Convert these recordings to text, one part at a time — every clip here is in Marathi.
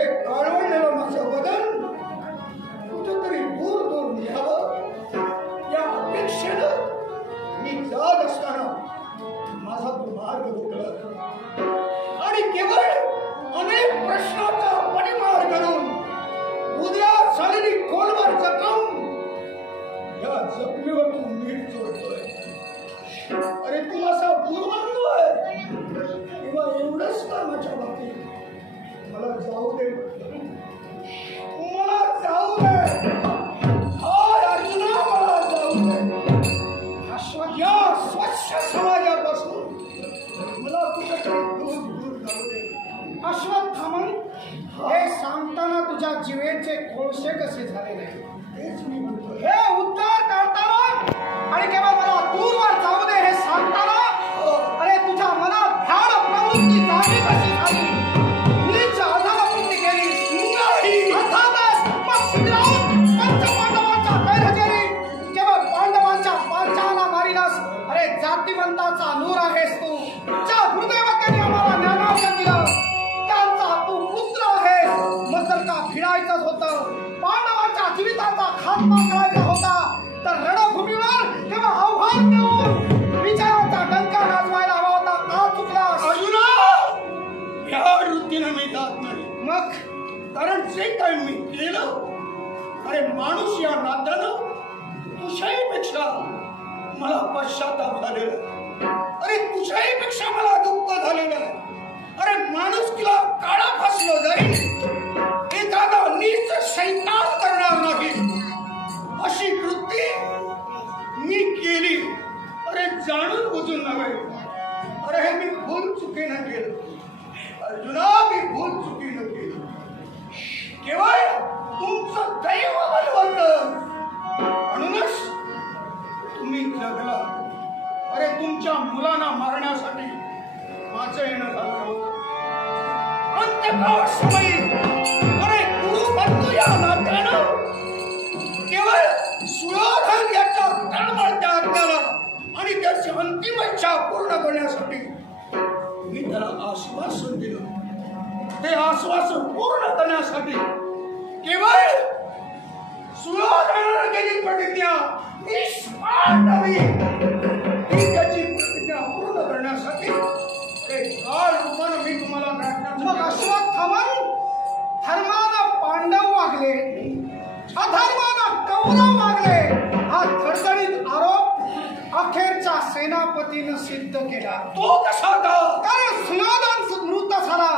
हे काळवंडलेलं माझं बदन कुठेतरी दूर दूर न्यावं या अपेक्षेनं मी जात असताना माझा तो मार्ग हुकला आणि केवळ अनेक प्रश्नांचा पडिमार करून उद्या झालेली खोलवर जखम या जखमीवर तू मीठ चोरतोय. अरे तू असा दुर्बंधू आहे किंवा एवढंच का माझ्या बाबतीत मला जाऊ दे मला जाऊ दे अर्जुना मला जाऊ दे या स्वच्छ समाजापासून मला कुठेतरी दूर दूर जाऊ दे. अश्वत्थामन हे सांगताना तुझ्या जीवेचे कोळसे कसे झाले नाही तेच मी म्हणतो. हे उत्तर काढताना आणि केवळ मला दूरवर जाऊ दे हे सांगताना अरे तुझ्या मनात ध्यान प्रवृत्ती जागी कशी झाली नीच अधमवृत्ती केली नाही अर्थातच मग सिद्धराज पंचपांडवांच्या कैरहजेरी केवळ पांडवांच्या पांचाला मारिलास. अरे जातिवंताचा नूर आहेस तू ज्या गुरुदेवतेने आम्हाला ज्ञानावलं दिलं त्यांचा तू पुत्र आहेस. मग जर का फिरायचंच होतं पांडवांच्या जीविताचा खात्मा करायचा होता तर रणभूमीवर तेव्हा आव्हान देऊन विजयाचा डंका नाचवायला हवा होता. का चुकलास अर्जुना या वृत्तीनं मी जात नाही. मग कारण जे काही मी केलं अरे माणूस या नात्यानं तुझ्याहीपेक्षा मला पश्चाताप झालेला अरे तुझ्याहीपेक्षा मला दुःख झालेलं आहे. अरे माणूस तिला काळा फासलं जाईल एखादा नीच शैतान करणार नाही अशी वृत्ती मी केली. अरे जाणून बुजून नव्हे. अरे हे मी भूल चुकीनं केलं अर्जुना मी भूल चुकीनं केलं. केवळ तुमचं दैव बलवंत म्हणूनच तुम्ही जगला. अरे तुमच्या मुलांना मारण्यासाठी माझं येणं झालं अंत्यकाळसमयी अरे गुरु बंधू या नात्यानं केवळ सुयोधन याच्या तळमळत्या आज्ञाला आणि त्याची अंतिम इच्छा पूर्ण करण्यासाठी मी त्याला आश्वासन दिलं. ते आश्वासन पूर्ण करण्यासाठी केवळ सुयोधनानं केली प्रतिज्ञा निष्पांडवी ही त्याची प्रतिज्ञा पूर्ण करण्यासाठी काळ रूपानं मी तुम्हाला मग अश्वत्थामन धर्मानं पांडव वागले अधर्मानं कौरव वागले हा धडधडीत आरोप अखेरच्या सेनापतीनं सिद्ध केला. तो कसा का कारण सुयोधन मृत झाला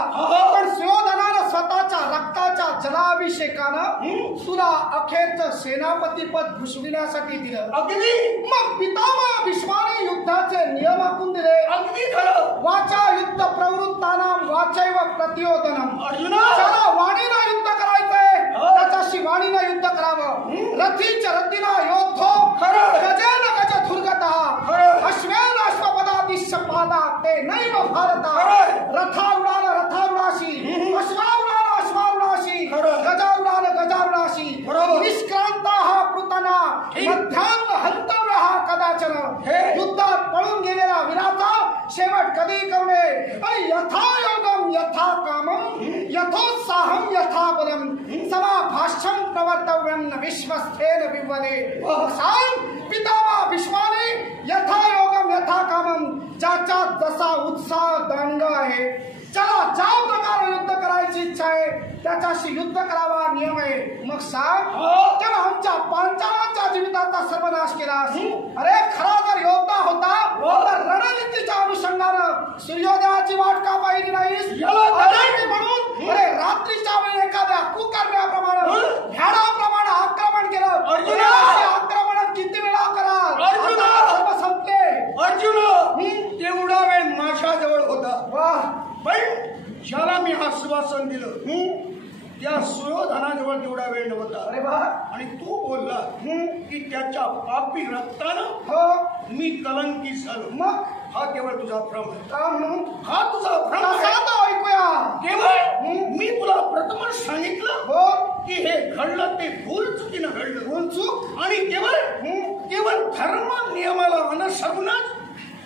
पण सुयोधनानं स्वतःच्या रक्ताच्या जलाभिषेकानं तुला अखेरचं सेनापती पद भूषविण्यासाठी दिलं. अगदी मग पितामह भीष्माने युद्धाचे नियम आखून दिले. अगदी खरं. वाचा युद्ध प्रवृत्तानां वाचैव प्रतियोदनम. अर्जुना ज्याला वाणीनं युद्ध करायचंय त्याच्याशी वाणीनं युद्ध करावं. रथीच्या रथीना योद्धो गजेन गज दुर्गतः अश्वेन अश्वपदातिश्च पादा ते नैव भारता. रथारूढान रथारूढाशी अश्वारूढान अश्वारूढाशी गजारूढान गजारूढाशी निष्क्रांताः पृतना मध्याह्न हंतव्यः कदाचन. युद्धात पळून गेलेला वीराचा शेवट कधी करू नये. आणि यथा योगम यथा कामम यथोत्साहम यथा बलम समाभाष्यम प्रवर्तव्यम विश्वस्थेन विवदे. सांग पितामह भीष्माने यथा योगम यथा कामम ज्याच्या जसा उत्साह दंग आहे ज्याला ज्या प्रकारे युद्ध करायची इच्छा आहे त्याच्याशी युद्ध करावा नियम आहे. मग सांग तेव्हा आमच्या पांचालांच्या जीविताचा सर्वनाश केला. अरे खरा जर योद्धा होता तर रणनीतीच्या अनुषंगानं सूर्योदयाची वाट का पाहिली नाहीस म्हणून अरे रात्रीच्या वेळी एखाद्या कुकर्म्याप्रमाणे भ्याडाप्रमाणे आक्रमण केलं. आक्रमण किती वेळा करा सर्व संपले. अर्जुन तेवढा वेळ माझ्या जवळ होता पण ज्याला मी आश्वासन दिलं त्या सुयोधनाजवळ तेवढा वेळ नव्हता. अरे वा. आणि तू बोलला की त्याच्या पापी रक्तानं मी कलंकी झालो. मग हा केवळ तुझा भ्रम आहे. का म्हणून हा तुझा भ्रम ऐकूया. केवळ मी तुला प्रथमच सांगितलं की हे घडलं ते भूल चुकीनं घडलं. भूल चूक आणि केवळ धर्म नियमाला अनुसरूनच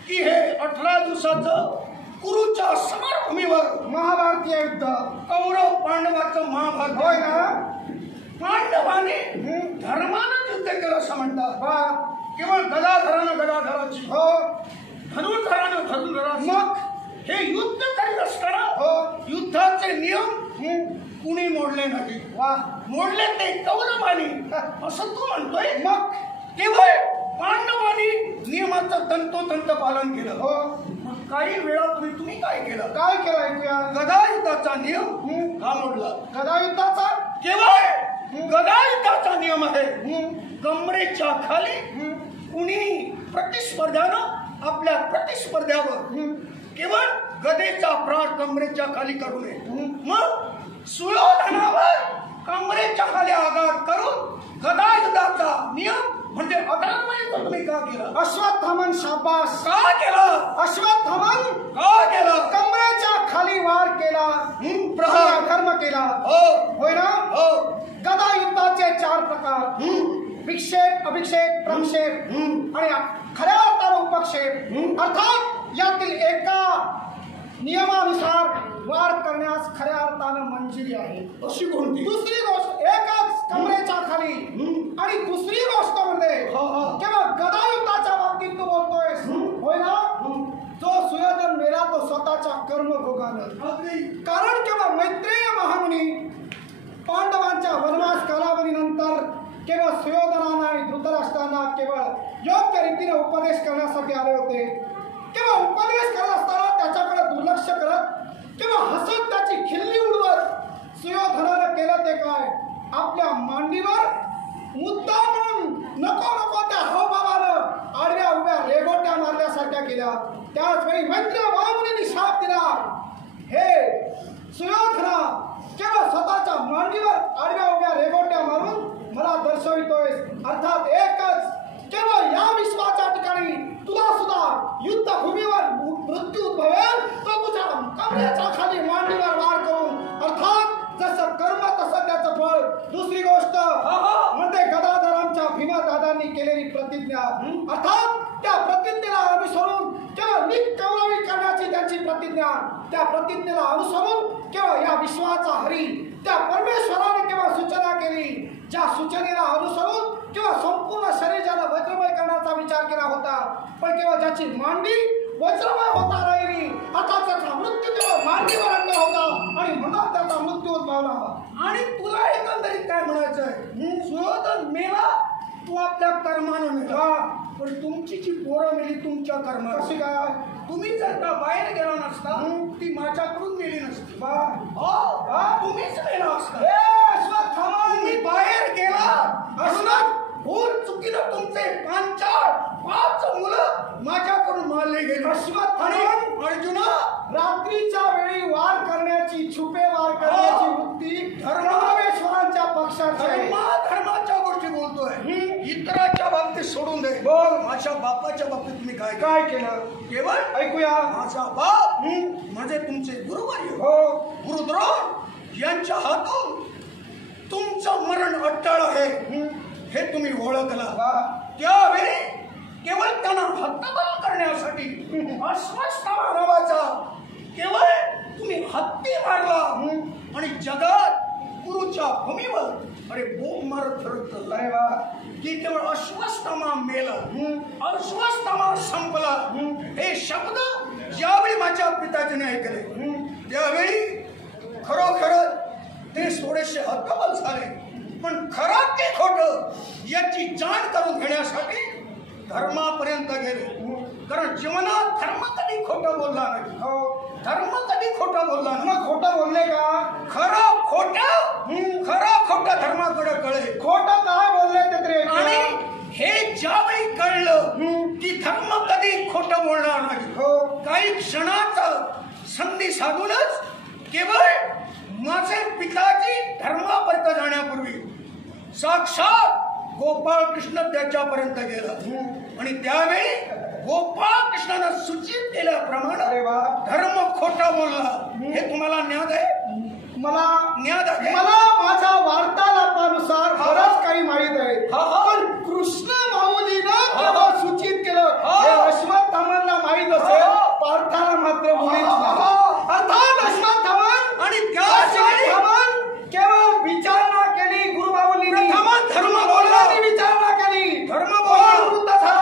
की हे 18 दिवसाचं कुरुच्या समरभूमीवर महाभारतीय युद्ध कौरव पांडवाचं केवळ गदाधरानं गदाधराची, हो धनुर्धरानं धनुर्धराची. मग हे युद्ध करीत असताना हो युद्धाचे नियम कुणी मोडले नाही. वा मोडले ते कौरवानी असं तू म्हणतोय. मग केवळ पांडवांनी नियमाचं तंतोतंत पालन केलं. हो मग काही वेळा तुम्ही काय केलं? काय केलं ऐकूया. गदायुद्धाचा नियम का मोडला? गदायुद्धाचा केवळ गदायुद्धाचा नियम आहे. कमरेच्या खाली कुणी प्रतिस्पर्ध्यानं आपल्या प्रतिस्पर्ध्यावर केवळ गदेचा प्राण कमरेच्या खाली करू नये. मग सुयोधनावर कमरेच्या खाली आघात करून गदायुद्धाचा नियम म्हणजे अधर्म तुम्ही का केलं? अश्वत्थामन शाबास. का केलं? अश्वत्थामन का केलं? कमरेच्या खाली वार केला, प्रहार अधर्म केला. हो होय ना? हो. गदा युद्धाचे 4 प्रकार: विक्षेप, अभिक्षेप, प्रक्षेप आणि खऱ्या अर्थानं उपक्षेप. अर्थात यातील एका नियमानुसार वार करण्यास खऱ्या अर्थानं मंजुरी आहे. अशी कोणती? दुसरी गोष्ट एकच कमरेच्या खाली आणि दुसरी गोष्ट म्हणजे केव्हा गदायुद्धाच्या बाबतीत तू बोलतोयस होय ना? जो सुयोधन मेला तो स्वतःच्या कर्मभोगानं. कारण केव्हा मैत्रेय महामुनी पांडवांच्या वनवास कालावधीनंतर केवळ सुयोधनांना आणि धृतराष्ट्रांना केवळ योग्य रीतीने उपदेश करण्यासाठी आले होते. केव्हा उपदेश करत असताना त्याच्याकडे दुर्लक्ष करत किंवा हसत त्याची खिल्ली उडवत सुयोधनानं केलं ते काय? आपल्या मांडीवर मुद्दा म्हणून नको नको त्या हावभावानं आडव्या उभ्या रेघोट्या मारल्यासारख्या केल्या. त्याचवेळी मैत्रेय महामुनींनी शाप दिला, हे सुयोधना केवळ स्वतःच्या मांडीवर आडव्या उभ्या रेघोट्या मारून मला दर्शवितोय. अर्थात एकच केवळ या विश्वाच्या ठिकाणी तुला सुद्धा युद्धभूमीवर मृत्यू उद्भवेल तो तुझ्या कमरेच्या खाली मांडीवर वार करून. अर्थात जसं कर्म तसं त्याचं फळ. दुसरी गोष्ट म्हणजे गदाधरांच्या भीमादादांनी केलेली प्रतिज्ञा. अर्थात त्या प्रतिज्ञेला अनुसरून केवळ निकौरवी करण्याची त्यांची प्रतिज्ञा. त्या प्रतिज्ञेला अनुसरून केवळ या विश्वाचा हरी त्या परमेश्वराने केवळ सूचना केली. ज्या सूचनेला अनुसरून किंवा संपूर्ण शरीराला वज्रमय करण्याचा विचार केला होता, पण केवळ ज्याची मांडी वज्रमय होता राहिली, आता त्याचा मृत्यू केवळ मांडीवर आणला होता आणि म्हणून त्याचा मृत्यू उद्भवला. आणि तुला एकंदरीत काय म्हणायचं आहे? सुयोधन मेला, तू आपल्या कर्मानं मेला, पण तुमची जी पोरं मेली तुमच्या कर्मानं. कशी काय? तुम्ही जर का बाहेर गेला नसता ती माझ्याकडून मेली नसती. तुम्हीच मेला असता. तुम्ही बाहेर गेला म्हणूनच भूल चुकीनं तुमचे 5 मुलं माझ्याकडून मारले गेले. अश्वत्थामा अर्जुना रात्रीच्या वेळी वार करण्याची, छुपे वार करण्याची वृत्ती धर्मेश्वरांच्या पक्षाची. धर्माच्या गोष्टी बोलतोय, इतरांच्या बाबतीत सोडून दे. बोल, माझ्या बापाच्या बाबतीत तुम्ही काय काय केलं? केवळ ऐकूया. माझा बाप म्हणजे तुमचे गुरुवर्य हो गुरुद्रोण यांच्या हातून तुमचं मरण अट्टळ आहे हे तुम्ही ओळखला. त्यावेळी केवळ त्यांना हत्याबल करण्यासाठी अश्वत्थामा नावाचा केवळ तुम्ही हत्ती मारला आणि जगात गुरुच्या भूमीवर अरे बोंब मारत ठरवत की केवळ अश्वत्थामा मेला, अश्वत्थामा संपला. हे शब्द ज्यावेळी माझ्या पिताजीने ऐकले त्यावेळी खरोखर ते थोडेसे हतबल झाले. पण खरं ते खोटं याची जाण करून घेण्यासाठी धर्मापर्यंत गेले. कारण जीवनात धर्म कधी खोटं बोलला नाही. धर्म कधी खोटं बोलला नाही. मग खोटं बोलले का? खरं खोटं धर्माकडे कळे. खोटं काय बोलले ते? आणि हे ज्यावेळी कळलं की धर्म कधी खोटं बोलणार नाही, काही क्षणाचं संधी साधूनच केवळ माझे पिताजी धर्मापर्यंत जाण्यापूर्वी साक्षात गोपाळ कृष्ण त्याच्यापर्यंत गेला आणि त्यावेळी गोपाळ कृष्णानं सूचित केल्याप्रमाणे धर्म खोटा बोलला. हे तुम्हाला ज्ञात आहे? मला ज्ञात आहे. मला माझ्या वार्तालापानुसार बरंच काही माहित आहे. पण कृष्ण माऊलीनं सूचित केलं हे अश्वत्थामांना माहित असेल, पार्थाला मात्र मुळीच नाही. अर्थात अश्वत्थामान आणि केवळ विचारणा केली गुरुबाऊंनी. धर्म बोलला, विचारणा केली, धर्म बोलला, वृत्त झाला.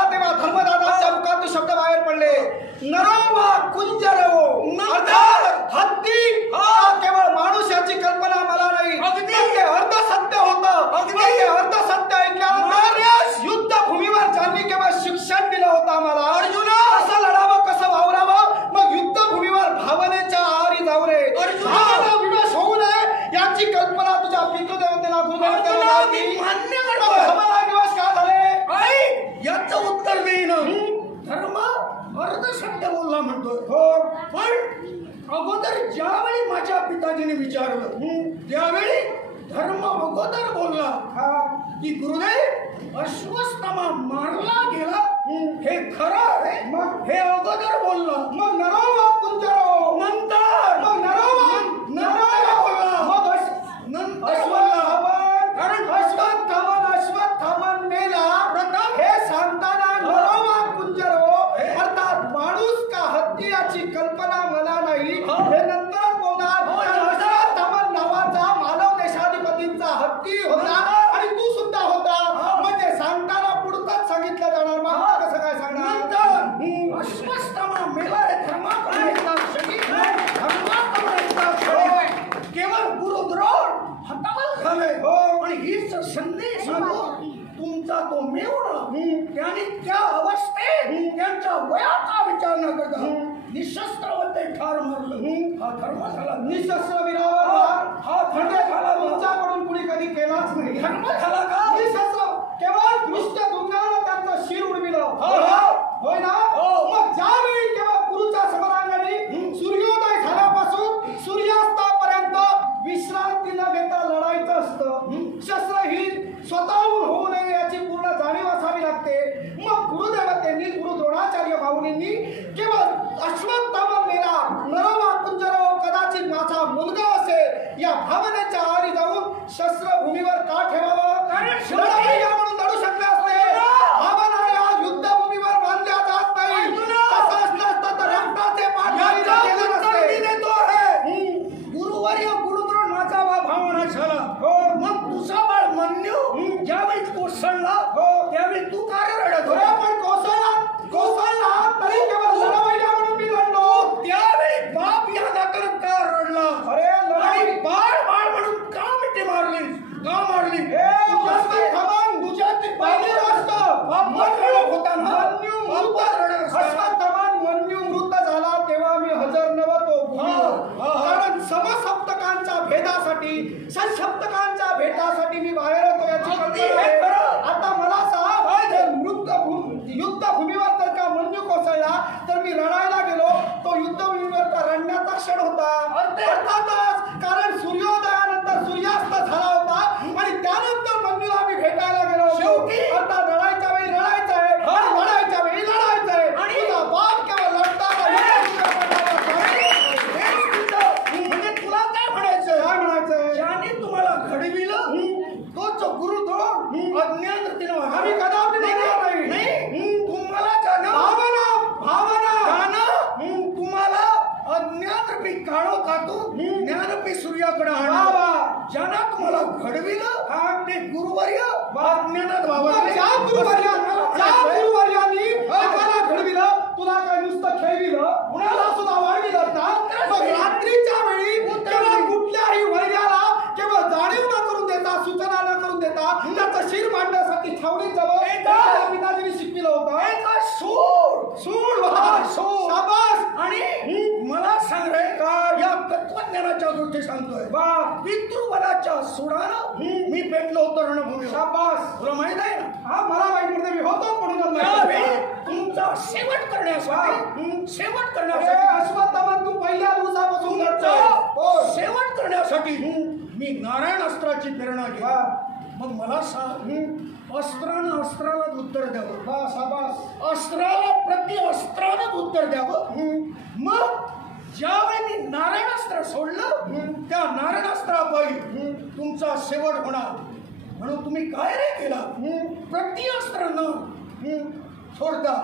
अर्ध सत्य बोलला म्हणतोय. हो. पण अगोदर ज्यावेळी माझ्या पिताजीने विचारलं त्यावेळी धर्म अगोदर बोलला की गुरुदेव अश्वत्थामा मारला गेला हे खरं आहे. मग हे अगोदर बोलला. मग नरो कुंजरो नंतर मग नंतर बोलला. मग नंतर बोलला. कारण अश्वत्थामन मेला प्रथम हे सांगताना नरोवा कुंजरो अर्थात माणूस का हत्ती याची कल्पना मला नाही हे नंतरच बोलणार. अश्वत्थामन नावाचा मानव देशाधिपतींचा हत्ती होता आणि तू सुद्धा होता. म्हणजे सांगताना पुढचाच सांगितलं जाणार. मग कसं काय सांगणार. नंतर अश्वत्थामा मेला हे धर्माकडे केवळ गुरुद्रोण हातावर झाले. आणि हीच संदेश तुमचा तो मेवणा त्याने त्या अवस्थेत त्यांच्या वयाचा विचार न करता निशस्त्रवते ठार मारलं. हा धर्म झाला. निशस्त्र वीरावर हा खंड झाला. तुमच्याकडून कुणी कधी केलाच नाही. धर्म झाला का. निशस्त्र केवळ दृष्ट दुर्गानं त्यांचं शिर उडविलं. होय ना. मग ज्यावेळी केवळ कुरुच्या समरांगणी सूर्योदय झाल्यापासून सूर्यास्तापर्यंत विश्रांती न घेता लढायचं असतं. शस्त्र ही स्वतःहून होऊ नये याची पूर्ण जाणीव असावी लागते. मग गुरुदेवतेंनी गुरु द्रोणाचार्य भाऊनींनी केवळ अश्वत्थामा मेला नरोवा कुंजरो कदाचित माझा मुलगा असेल या भावनेच्या आरी जाऊन शस्त्रभूमीवर का ठेवावं. लढाई म्हणून लढू शकले असते. भावना या युद्धभूमीवर बांधल्या जात नाही. तसं असलं असतं तर रक्ताचे पाठ देतो आहे. गुरुवर्य गुरुद्रोण माझा भावना झाला. मग तुझा बाळ मन्यू ज्यावेळी कोसळला त्यावेळी तू काय रडत होता. पण कोसळला तरी केवळ लढाईला म्हणून मी लढलो. त्यावेळी बाप या नात्यानं रडला. अरे लढाई बाळ बाळ म्हणून का मिठी मारली का मारली. तुझ्यात पहिली गोष्ट होता ना. मन्यू मृत झाला तेव्हा मी हजर नव्हतो. कारण समसप्तकांच्या भेदासाठी सशप्तकांच्या भेटासाठी मी बाहेर होतो याची कल्पना आहे. आता मला सांग युद्धभूमीवर जर का मन्यू कोसळला तर मी रडायला गेलो. तो युद्धभूमीवर रडण्याचा क्षण होता. अर्थातच कारण सूर्योदयानंतर सूर्यास्त झाला होता आणि त्यानंतर मन्यूला मी भेटायला गेलो. शेवटी अर्थात रडायच्या वेळी लढायचं आहे आणि लढायच्या वेळी लढायचं आहे. आणि तुझा बाप केवळ म्हणजे तुला काय म्हणायचं. काय म्हणायचं. ज्याने तुम्हाला घडविलं तोच गुरुद्रोण अज्ञान आम्ही कदापि नाही. तुम्हाला भावना तुम्हाला अज्ञानरूपी काळो कातून ज्ञानरूपी सूर्याकडे आणा. ज्यानं तुम्हाला घडविलं ते गुरुवर्य अज्ञानात ज्या गुरुवर्यांनी आम्हाला घडविलं तुला काय नुसतं खेळविलं कुणाला सुद्धा वाढविलं ना. मग रात्रीच्या वेळी केवळ कुठल्याही वर्गाला केवळ जाणीव न करून देता सूचना न करून देता त्याचं शिर मांडण्यासाठी छावणीत जावं पिताजीने शिकविलं होतं. शाबास. आणि मला सांग रे या तत्वज्ञानाच्या दृष्टी सांगतोय पितृबलाच्या सुडानं मी पेटलो होतो रणभूमी. शाबास. तुला माहित आहे ना. हा मला माहित पडते. मी होतो म्हणून तुमचा शेवट करण्यासाठी अश्वत्थामा तू पहिल्या दिवसापासून शेवट करण्यासाठी मी नारायण अस्त्राची प्रेरणा घ्या. मग मला सांग अस्त्रानं अस्त्राला उत्तर द्यावं. शाबास. अस्त्राला प्रति अस्त्रानं उत्तर द्यावं. मग ज्यावेळी मी नारायणास्त्र सोडलं त्या नारायणास्त्रापायी तुमचा शेवट होणार. म्हणून तुम्ही काय रे केला. प्रति अस्त्र न सोडता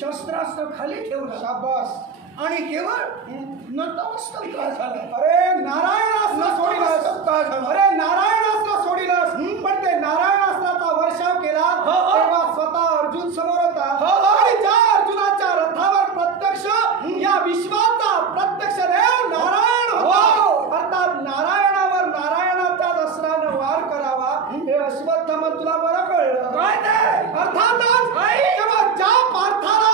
शस्त्रास्त्र खाली ठेवलं. शाबास. आणि केवळ नतमस्तक का झाला. अरे नारायणास्त्र सोडिलस. अरे नारायणास्त्र सोडिलस. पण ते नारायणास्त्राचा वर्षाव केला तेव्हा स्वतः अर्जुन समोर होता. आणि ज्या अर्जुनाच्या रथावर प्रत्यक्ष या विश्वाचा प्रत्यक्ष देव नारायण होता. अर्थात नारायणावर नारायणाचा अस्त्रानं वार करावा हे अश्वत्थामा तुला बरं कळलं. अर्थातच तेव्हा ज्या पार्थाला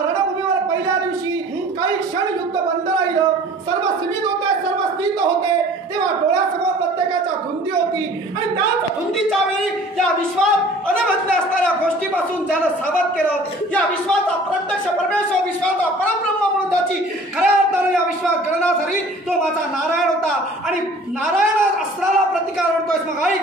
रणभूमीवर पहिल्या दिवशी काही क्षण युद्ध बंद राहिलं. सर्व सीमित होते सर्व स्थित होते तेव्हा डोळ्यासमोर प्रत्येकाच्या धुंदी होती. आणि त्याच धुंदीच्या वेळी या विश्वात अनभद्य असणाऱ्या गोष्टीपासून पासून ज्यानं सावध केलं, या विश्वाचा प्रत्यक्ष परमेश्वर, विश्वाचा परब्रह्म म्हणून त्याची खऱ्या अर्थाने या विश्वात गणना झाली, तो माझा नारायण होता. आणि नारायण अस्त्राला प्रतिकार म्हणतोय. मग ऐक,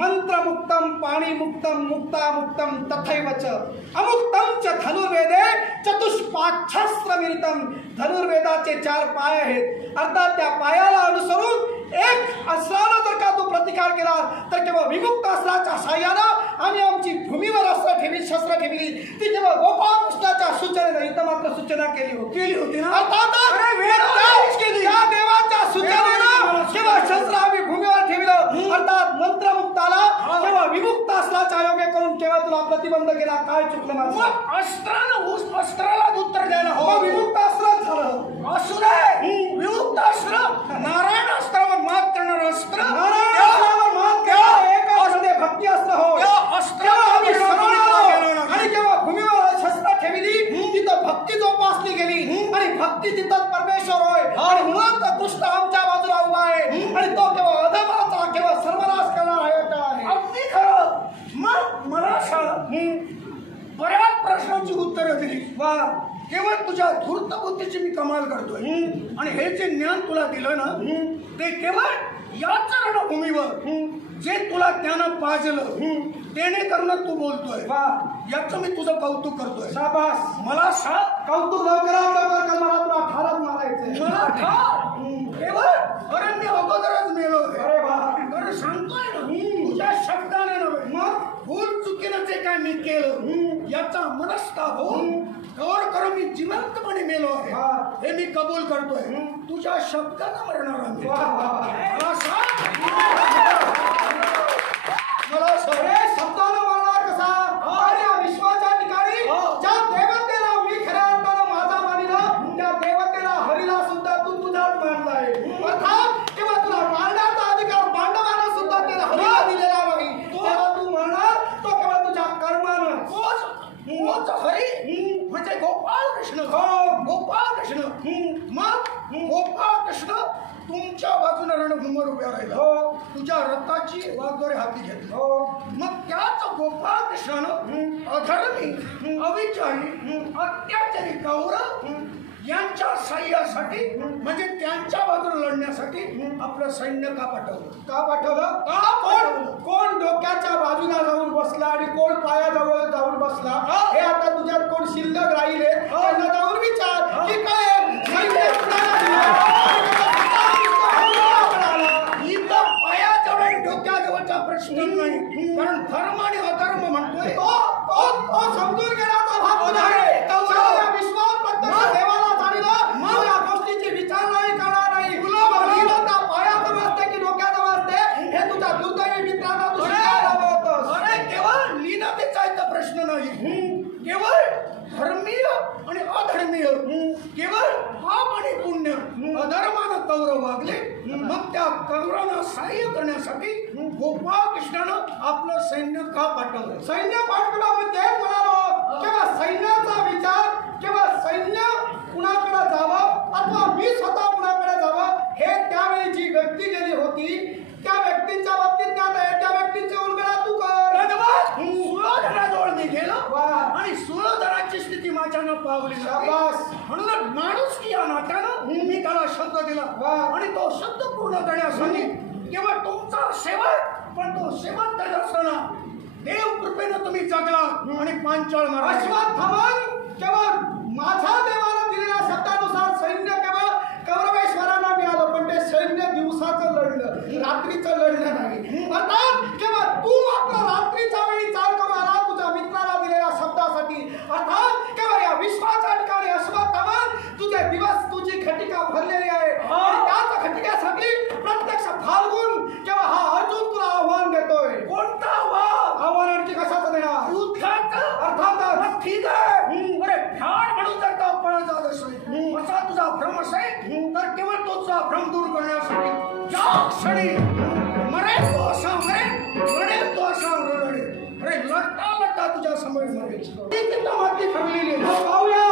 मंत्रमुक्तम पाणीमुक्तम मुक्तामुक्तम तथैवच अमुक्तम च धनुर्वेदे चतुष्पाच्छस्त्रमिलितम. धनुर्वेदाचे 4 पाय आहेत. अर्थात त्या पायाला अनुसरून एक अस्त्रानं जर का तू प्रतिकार केला तर केवळ विमुक्त अस्त्राच्या साह्यानं आम्ही आमची भूमीवर अस्त्र ठेवली, शस्त्र ठेवली. ती केवळ गोपाळकृष्णाच्या सूचनेनं इथं मात्र सूचना केली होती ना. अर्थात त्या देवाच्या सूचनेनं केवळ शस्त्र आम्ही भूमीवर ठेवलं. अर्थात मंत्रमुक्ताला केवळ विमुक्त अस्त्राच्या योगे करून केवळ तुला प्रतिबंध केला. काय चुकलं माझं? अस्त्राला उत्तर द्यायला हो. विमुक्त अस्त्रच झालं. असू दे, विमुक्त अस्त्र, नारायण अस्त्रावर मात करणार अस्त्र, नारायण अस्त्रावर मात केलं. एक अस्त्र भक्ती अस्त्र हो. आणि केव्हा भूमीवर शस्त्र ठेवली तिथं भक्ती जोपासली गेली. आणि भक्ती तिथं परमेश्वर होय. आणि म्हणून कृष्ण आमच्या बाजूला उभा आहे. आणि तो केवळ अधमाचा केवळ सर्वनाश करणार आहे. अगदी खरं. मग मला बऱ्याच प्रश्नांची उत्तरं दिली. वा, केवळ तुझ्या धूर्त बुद्धीची मी कमाल करतोय. आणि हे जे ज्ञान तुला दिलं ना, ते केवळ याच रणभूमीवर जे तुला त्यानं पाजलं तेने करणं तू बोलतोय. वा, याचं मी तुझं कौतुक करतोय. शाबास. मला कौतुक लवकरात लवकर कर. मला तुला ठारात मारायचं. मला ठार केवळ अरण्य अगोदरच मेलो. अरे वा, बरं सांगतोय ना, तुझ्या शब्दाने नव्हे. मग भूल चुकीनं जे काय मी केलं याचा मनस्ताप होऊन कवर करून मी जिवंतपणे मेलो आहे. हे मी कबूल करतोय. तुझ्या शब्दानं मरणार आहे. मला सगळे शब्दानं मरणार कसा? आणि या विश्वाच्या ठिकाणी ज्या देवतेला मी खऱ्या अर्थानं माझा मानिला, त्या देवतेला हरीला सुद्धा तू तुझ्यात मानलाय. अर्थात केव्हा तुला मारण्याचा अधिकार पांडवांना सुद्धा त्याला हरीला दिलेला नाही. तेव्हा तू म्हणणार तो केव्हा तुझ्या कर्मानं. तोच हरी म्हणजे गोपाळ कृष्ण. गोपाळ कृष्ण. मग गोपाळ कृष्ण तुमच्या बाजूने रणभूमीवर उभ्या राहिला. तुझ्या रथाची वाघोरे हाती घेतली. मग त्याच गोपाळ कृष्णानं अधर्मी, अविचारी, अत्याचारी कौरव यांच्या सह्यासाठी म्हणजे त्यांच्या बाजूने लढण्यासाठी आपलं सैन्य का पाठवलं? कोण डोक्याच्या बाजूला जाऊन बसला आणि कोण पायाजवळ जाऊन बसला हे आता तुझ्यात कोण शिल्लक राहिले त्यांना जाऊन विचार की काय इथं पायाजवळ डोक्याजवळचा प्रश्न नाही. कारण धर्म आणि अधर्म म्हणतोय तो समजून घेण्याचा भाग तुझा आहे. विश्वास प्रत्यक्ष देवाला जाणीलं मग या गोष्टीची विचार नाही करणार नाही. तुला पायाजवळ असते की डोक्याजवळ असते हे तुझ्या दुर्दैवी मित्रांना तू शिकायला लावतोस. अरे केवळ लीनतेचा इथं प्रश्न नाही. केवळ धर्मीय आणि अधर्मीय, केवळ पाप आणि पुण्य, अधर्मानं कौरव वागले. मग त्या कौरवांना सहाय्य करण्यासाठी गोपाळ कृष्णानं आपलं सैन्य का पाठवलं? सैन्य पाठवलं म्हणजे म्हणालो केव्हा सैन्याचा विचार, केव्हा सैन्य कुणाकडे जावं अथवा मी स्वतः कुणाकडे जावं हे त्यावेळी जी व्यक्ती गेली होती त्या व्यक्तीच्या बाबतीत त्या व्यक्तीची उलगडा तू कर. सुयोधनाजवळ मी गेलो आणि सुयोधनाची स्थिती माझ्यानं पावली. म्हणून माणूस की या नात्यानं मी त्याला शब्द दिला आणि तो शब्द पूर्ण करण्यासाठी केवळ तुमचा सेवक, पण तो सेवक करत असताना देव कृपेनं तुम्ही जगला आणि पांचाळ मारा. अश्वत्थामन केवळ माझ्या देवाला दिलेल्या शब्दानुसार सैन्य केवळ कौरवेश्वरांना मिळालं, पण ते सैन्य दिवसाचं लढलं, रात्रीचं लढलं नाही. अर्थात केवळ तू मात्र रात्रीच्या वेळी चाल करून आला तुझ्या मित्राला दिलेल्या शब्दासाठी. अर्थात केवळ या विश्वाच्या ठिकाणी अश्वत्थामन तुझे दिवस तुझी खटिका भरलेली आहे. त्याच खटिक्यासाठी प्रत्यक्ष फाल्गुन केव्हा हा अर्जुन तुला आव्हान देतोय. कोणतं आव्हान? आव्हान आणखी कशाचं देणार? युद्धाचं. अर्थातच. ठीक आहे. अरे फॅड म्हणून जर का पळ जात असेल असा तुझा भ्रम असेल तर केवळ तोचा भ्रम दूर करण्यासाठी ज्या क्षणी मरेल तो असा मरेल तो असा रडेल. अरे लढता लढता तुझ्या समोर मरेल. माती ठरलेली पाहूया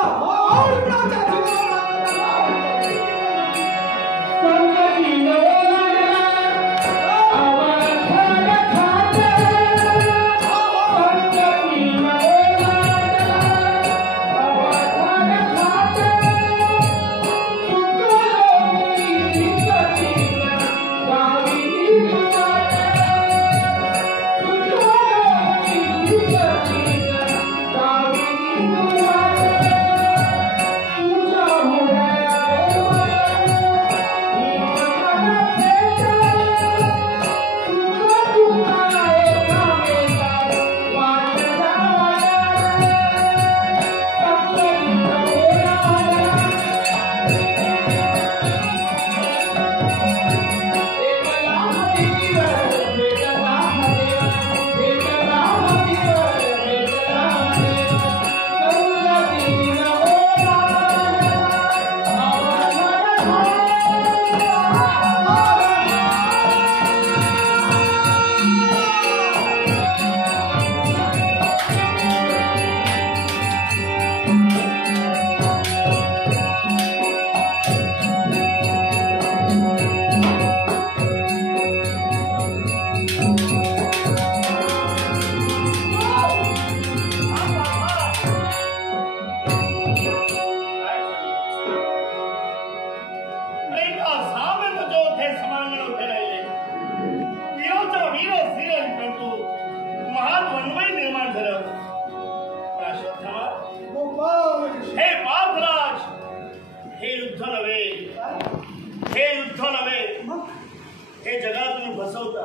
हे जगातून बसवता,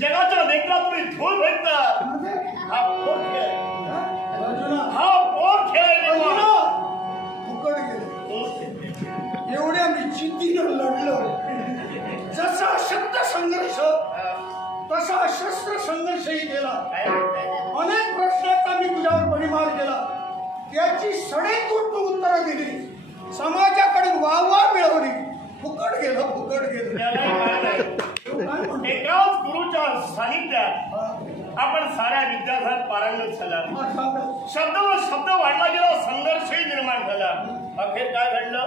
जगाच्या लेकरात तुम्ही धूळ फेकता. हा पोर खेळ, हा पोर खेळ. फुकट गेले. एवढ्या मी जिद्दीनं लढलो. जसा शब्द संघर्ष तसा शस्त्र संघर्षही केला. अनेक प्रश्नांचा मी तुझ्यावर परिमार केला. त्याची सडेतूट उत्तरं दिली. समाजाकडून वाहवा मिळवली. फुकट गेलं, फुकट गेलं. एकाच गुरुच्या सानिध्यात आपण साऱ्या विद्यार्थ्यात पारंगत झाला. शब्दावर शब्द वाढला गेला, संघर्षही निर्माण झाला. अखेर काय घडलं?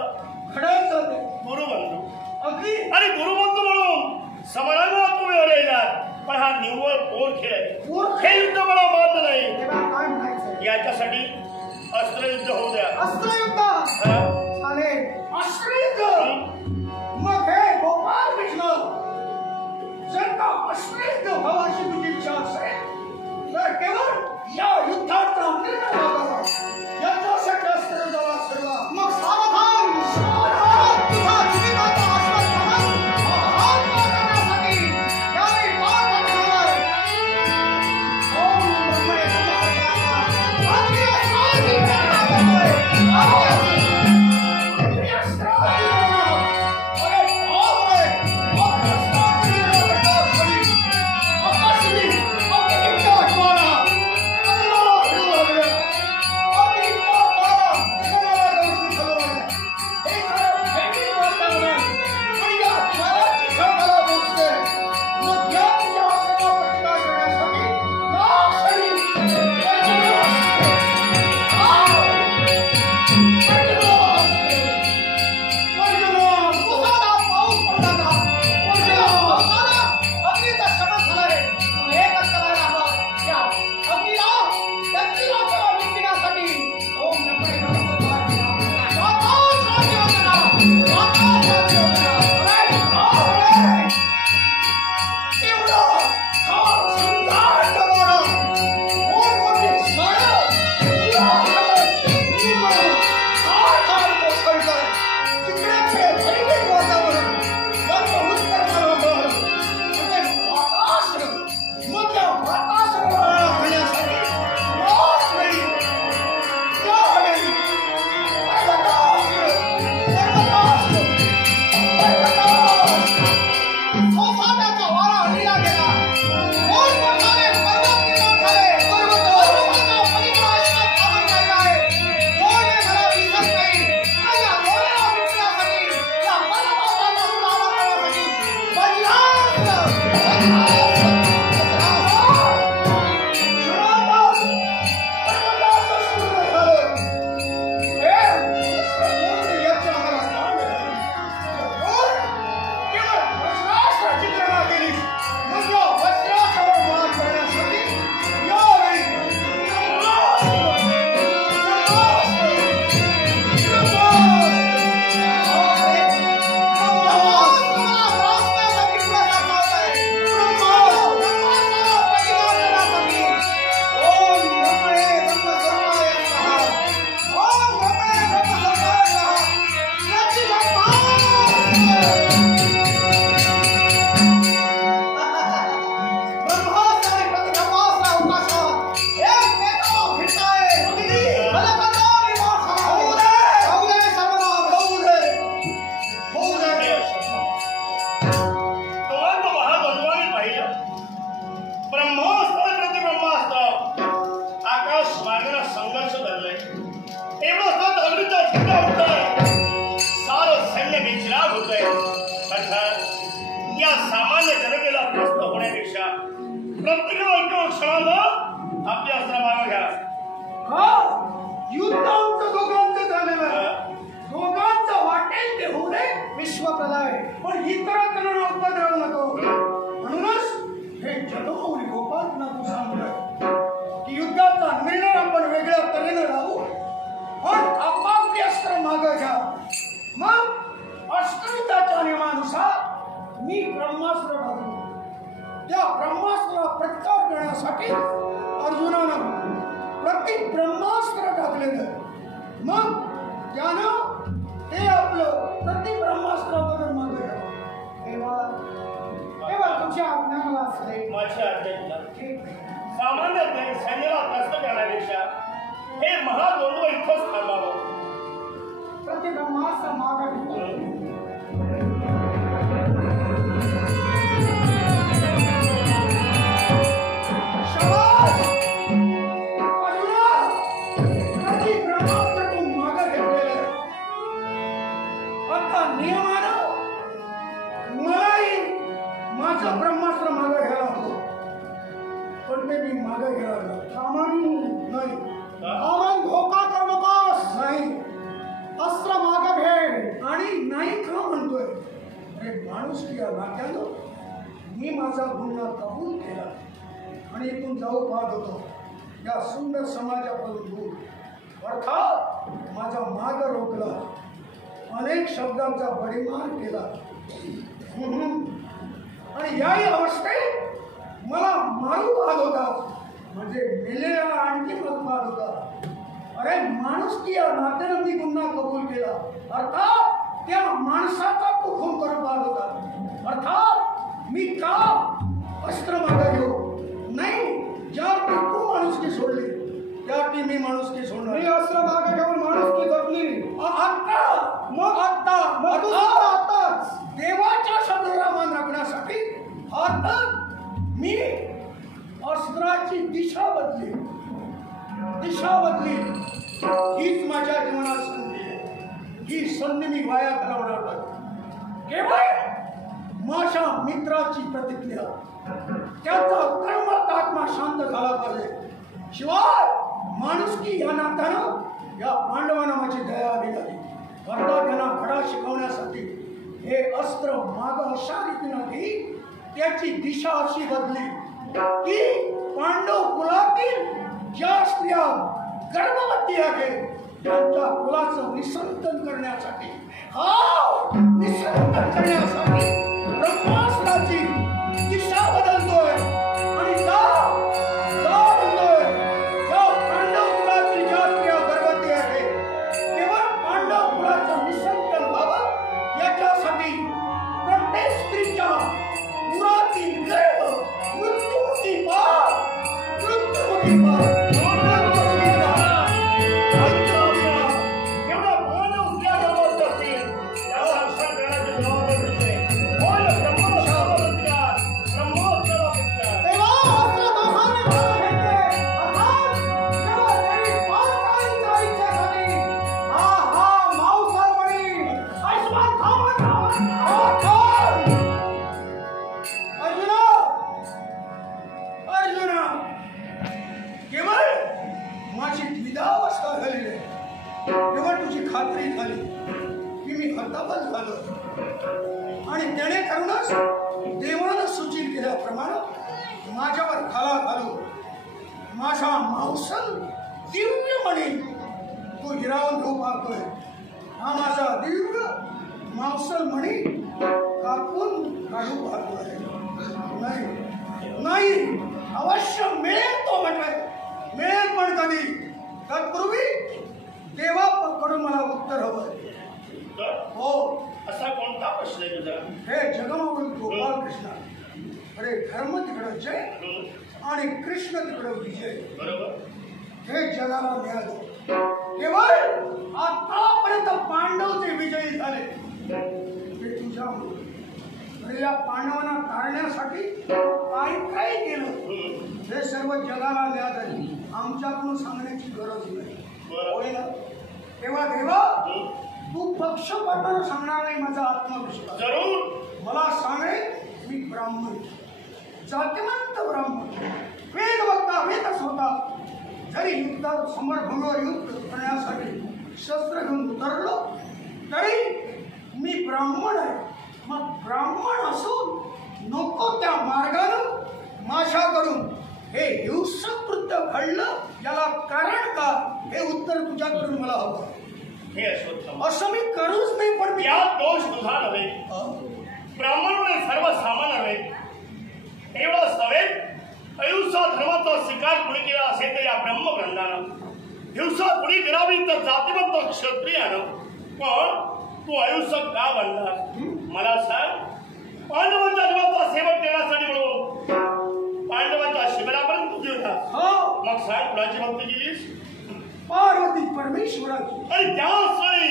गुरुबंधू. अगदी. आणि गुरुबंधू म्हणून समरांगणात तुम्ही राहिलात. पण हा निव्वळ पोर खेळ आहे. हे युद्ध मला मान्य नाही. याच्यासाठी अस्त्रयुद्ध होऊ द्या. अस्त्रयुद्ध चालेल. अस्त्रयुद्ध. मग हे गोपाल कृष्ण, जर का अस्त्रयुद्ध व्हावं अशी तुझी इच्छा असेल तर केवळ या युद्धाचा निर्णय लागावा. याच्यासाठी अस्त्र जवळ सर्व. मग सावधान, सावधान. तुझा जीविताचा आश्वासन करण्यासाठी यावेळी पार पडणार. ओम ब्रह्मे नमः. आज्ञा स्वामी वाचले. माझ्या अध्यक्ष सामान्य सैन्याला कष्ट करण्यापेक्षा हे महाद्वंद्व इथंच थांबावं. प्रतिब्रह्माचा मागा घेतला. ब्रह्मास्त्र मागे घ्यायला होतो पण ते मी मागे घ्यायला सामान्य नाही. सामान धोका करू नकोस. नाही अस्त्र मागे घे. आणि नाही का म्हणतोय अरे माणूस किया नात्यानं मी माझा गुन्हा कबूल केला आणि इथून जाऊ पाहत होतो या सुंदर समाजापासून दूर. अर्थात माझा मार्ग रोखला. अनेक शब्दांचा बडीमार केला आणि याही अवस्थेत मला मारू पाहत होता म्हणजे मेलेला आणखी मत पाहत होता. अरे माणुसकी या नात्यानं मी गुन्हा कबूल केला. अर्थात त्या माणसाचा तो खून करू पाहत होता. अर्थात मी का अस्त्र मागे घेऊ. नाही ज्या तू माणुसकी सोडली त्यासाठी मी माणुसकी सोडणार. मी अस्त्र मागे घेऊन माणुसकी जपली. आताच देवाच्या शब्दाला मान राखण्यासाठी आता मी अस्त्राची दिशा बदली. हीच माझ्या जीवनात संधी आहे. ही संधी मी वाया घालवणार नाही. केवळ माझ्या मित्राची प्रतिक्रिया त्याचा कर्मत आत्मा शांत झाला पाहिजे. शिवाय माणुसकी या नात्यानं या पांडवांना माझी दया आली नाही. अर्थात त्यांना धडा शिकवण्यासाठी हे अस्त्र माग अशा रीतीनं घेई त्याची दिशा अशी बदली की पांडव कुलातील ज्या स्त्रिया गर्भवती आहेत त्यांच्या कुलाचं निसंतन करण्यासाठी ब्रह्मास्त्राची दिशा बदलतोय आणि म्हणतोय ज्या पांडव कुलातील ज्या स्त्रिया गर्भवती आहेत केवळ पांडव कुलाचं निसंतन व्हावं याच्यासाठी प्रत्येक स्त्रीच्या पुरातील गर्भ मृत्युमुखी पार आणि त्याने करूनच देवानं सूचित केल्याप्रमाणे माझ्यावर खाला घालू माझा मावसल दिव्य मणी तो हिरावून घेऊ पाहतोय. हा माझा दिव्य मावसल मणी कापून काढू पाहतोय. नाही अवश्य मिळेल तो म्हटलाय. मिळेल पण कधी. तत्पूर्वी देवाकडून मला उत्तर हवंय. हो असा कोणता प्रश्न आहे तुझा. हे जगमावळ गोपाल कृष्ण. अरे धर्म तिकडं जय आणि कृष्ण तिकडं विजय. बरोबर. हे जगाला मिळालं. केवळ आतापर्यंत पांडवचे विजयी झाले हे तुझ्यामुळे. अरे या पांडवांना टाळण्यासाठी काय केलं हे सर्व जगाला मिळालं. आमच्याकडून सांगण्याची गरज नाही. होय ना. तेव्हा देवा तू पक्षपातानं सांगणार नाही माझा आत्मविश्वास. जरूर. मला सांगेल मी ब्राह्मण जातिवंत ब्राह्मण वेदवक्ता वेदच होता. जरी युद्धात समरभंगावर युद्ध करण्यासाठी शस्त्र घेऊन उतरलो तरी मी ब्राह्मण आहे. मग ब्राह्मण असून नको त्या मार्गानं माझ्याकडून हे हिंसक कृत्य घडलं याला कारण का हे उत्तर तुझ्याकडून मला हवं. हे अश्वत्थामा असं मी करूच नाही. पण या दोष तुझा नव्हे. ब्राह्मण म्हणजे सर्वसामान्य नव्हे. एवढं सवेत अहिंसा धर्माचा स्वीकार कुणी केला असेल तर या ब्रह्मग्रंथानं हिंसा कुणी करावी तर जातिवंत क्षत्रियानं. पण तू अहिंसक का बनला मला सांग. पांडवांच्या जीवाचा सेवक करण्यासाठी म्हणून कुणाची भक्ती केलीस? पार्वती परमेश्वराची. आणि त्याच वेळी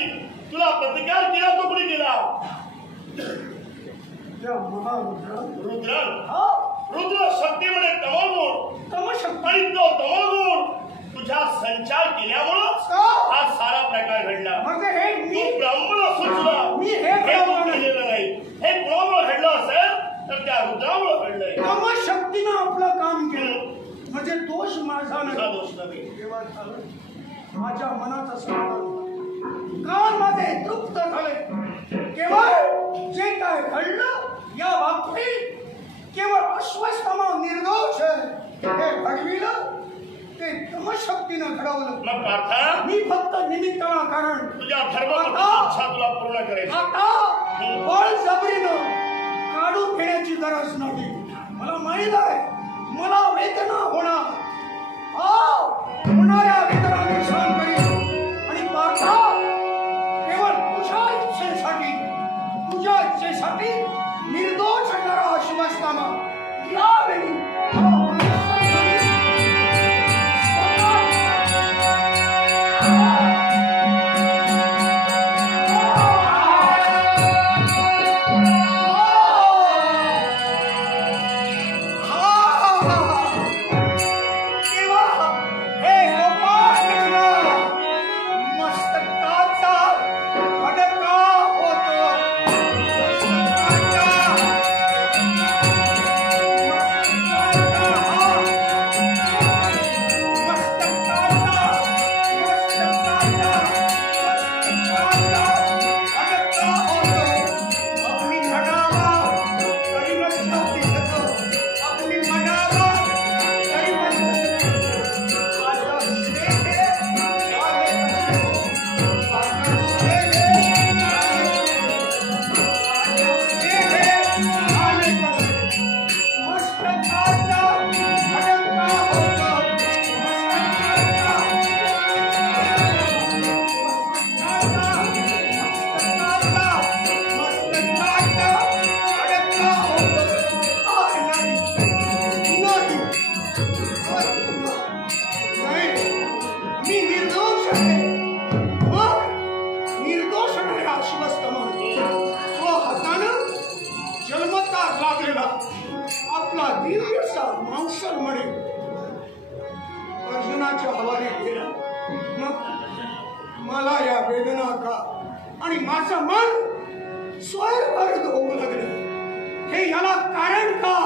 तुला प्रतिकार केला तो कुणी केला? त्या महारुद्र. रुद्र शक्तीमध्ये तमोगुण आणि तो तमोगुण तुझ्या संचार केल्यामुळं हा सारा प्रकार घडला. तू ब्राह्मण असून सुद्धा हे केलेलं नाही. हे कुणामुळे घडलं असेल तर त्या रुद्रामुळे घडलंय. तमशक्तीनं आपलं काम केलं म्हणजे दोष माझा दोष नाही. माझ्या मनाचा समाधान काल माझे तृप्त झाले. केवळ जे काय घडलं या बाबतीत केवळ अश्वस्थामा निर्दोष हे घडविलं ते तमशक्तीनं घडवलं. मग पार्था मी फक्त निमित्ताला कारण तुझ्या धर्माची तुला पूर्ण करायची. आता बळजबरीनं काढून घेण्याची गरज नव्हती. मला माहित आहे मला वेदना होणार. होणाऱ्या वेदना मी सहन करीन. आणि पार्था केवळ तुझ्या इच्छेसाठी निर्दोष असणारा अश्वस्थामा यावेळी अर्जुनाच्या हवाले केला. मला या वेदना का आणि माझं मन स्वयंभरत होऊ लागलं. हे याला कारण का?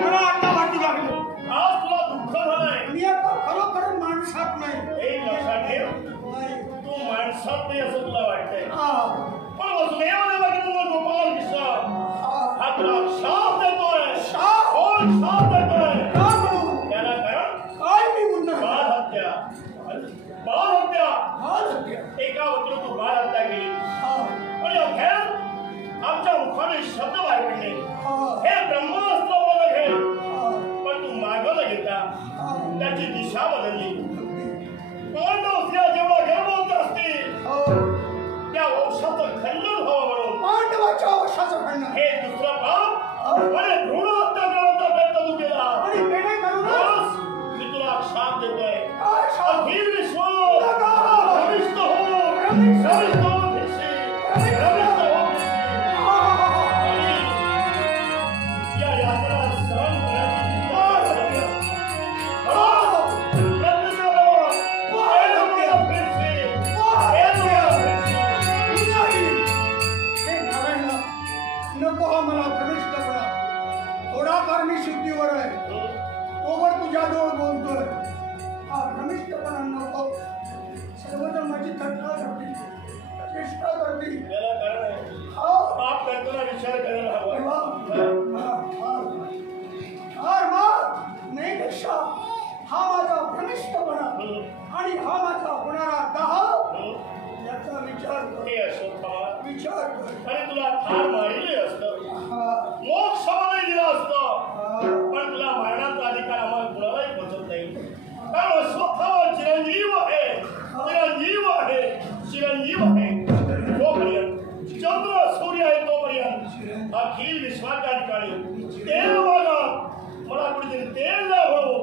मला आता वाटू लागलं आज तुला दुःख झालंय. मी आता खरोखर माणसात नाही. एक लक्षात ठेव तू माणसात नाही असं तुला वाटतंय. पण वसुदेवाने बघितलं गोपाल कृष्ण हा तुला शाप देतोय. कोण शाप देतोय? त्याला कारण काय मी म्हणणार? बाल हत्या. एका वक्र तू बाल हत्या केली आणि अखेर आमच्या मुखाने शब्द बाहेर पडले. हे ब्रह्मास्त्र मला घे. पण तू मागवलं घेता त्याची दिशा बदलली. पांडव स्त्रिया जेवढा गर्भवत असतील त्या वंशाचं खंडन व्हावं म्हणून पांडवाच्या वंशाचं खंडन हे दुसरं पाप आणि भ्रूण हत्या करण्याचा प्रयत्न तू केला. आणि मी तुला शाप देतोय. काय अखिल विश्व रमिष्ठ हो नको हा मला प्रविष्ट करा. थोडाफार मी शुद्धीवर आहे तोवर तुझ्याजवळ बोलतोय. हा भ्रमिष्टपणा नको. सर्वजण माझी थट्टा करतील चेष्टा करतील. पाप करताना विचार करायला हवा. नेपेक्षा हा माझा भ्रमिष्टपणा आणि हा माझा होणारा दाह याचा विचार कर. आणि तुला ठार मारले असतं. मोक्ष मध्ये दिला असतं. पण तुला मरणाचा अधिकार आम्हाला कुणालाही पोचत नाही. कारण स्वतः चिरंजीव आहे. तोपर्यंत चंद्र सूर्य आहे तोपर्यंत अखिल विश्वाच्या ठिकाणी देवमानव मला कुठेतरी तेल लावो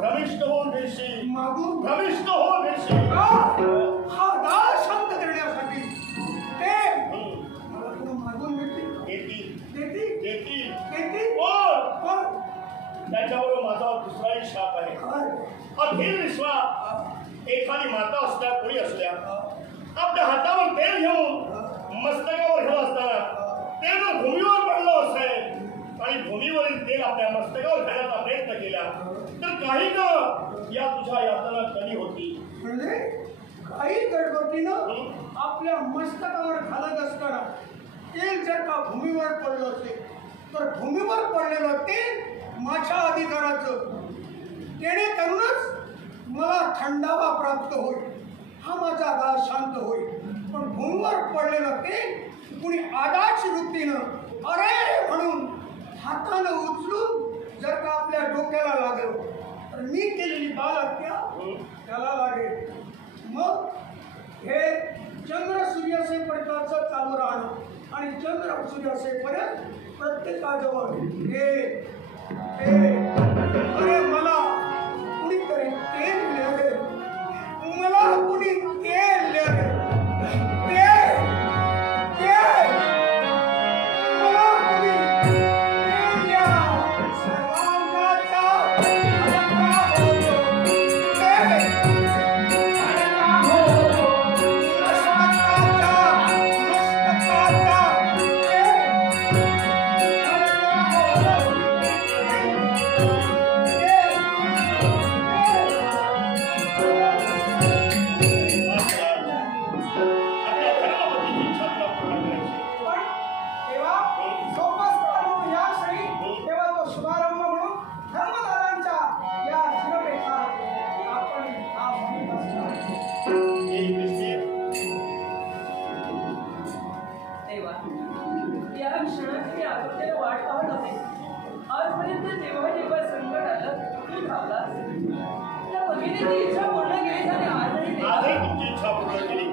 भ्रमिष्ट होऊन भेटशी मागून भ्रमिष्ट होऊन भेटशी हा दाळ शांत करण्यासाठी ते मला तुला मागून देतील त्याच्याबरोबर माझा दुसराही शाप आहे अखिल विश्वा एखादी माता असल्या कोणी असल्या आपल्या हातावर तेल घेऊन मस्तकावर घेऊन असताना ते जर भूमीवर पडलं असेल आणि भूमीवरील तेल आपल्या मस्तकावर घालण्याचा प्रयत्न केला तर काही का या तुझ्या यातना कमी होती म्हणजे काही गडबडीनं आपल्या मस्तकावर घालत असताना तेल जर का भूमीवर पडलं असेल तर भूमीवर पडलेलं तेल माझ्या अधिकाराचं तेणे करूनच मला थंडावा प्राप्त होईल हा माझा दाळ शांत होईल पण भूमीवर पडलेलं तेल कुणी आदाच वृत्तीनं अरे म्हणून हातानं उचलून जर का आपल्या डोक्याला लागलं तर मी केलेली बाल हत्या त्याला लागेल मग हे चंद्र सूर्यासेपर्यंत चालू राहणं आणि चंद्र सूर्यासेपर्यंत प्रत्येकाजवळ अरे मला कुणीतरी तेल मिळाले मला कुणी तेल मिळाले इच्छा पूर्ण केली आणि आजही तुमची इच्छा पूर्ण केली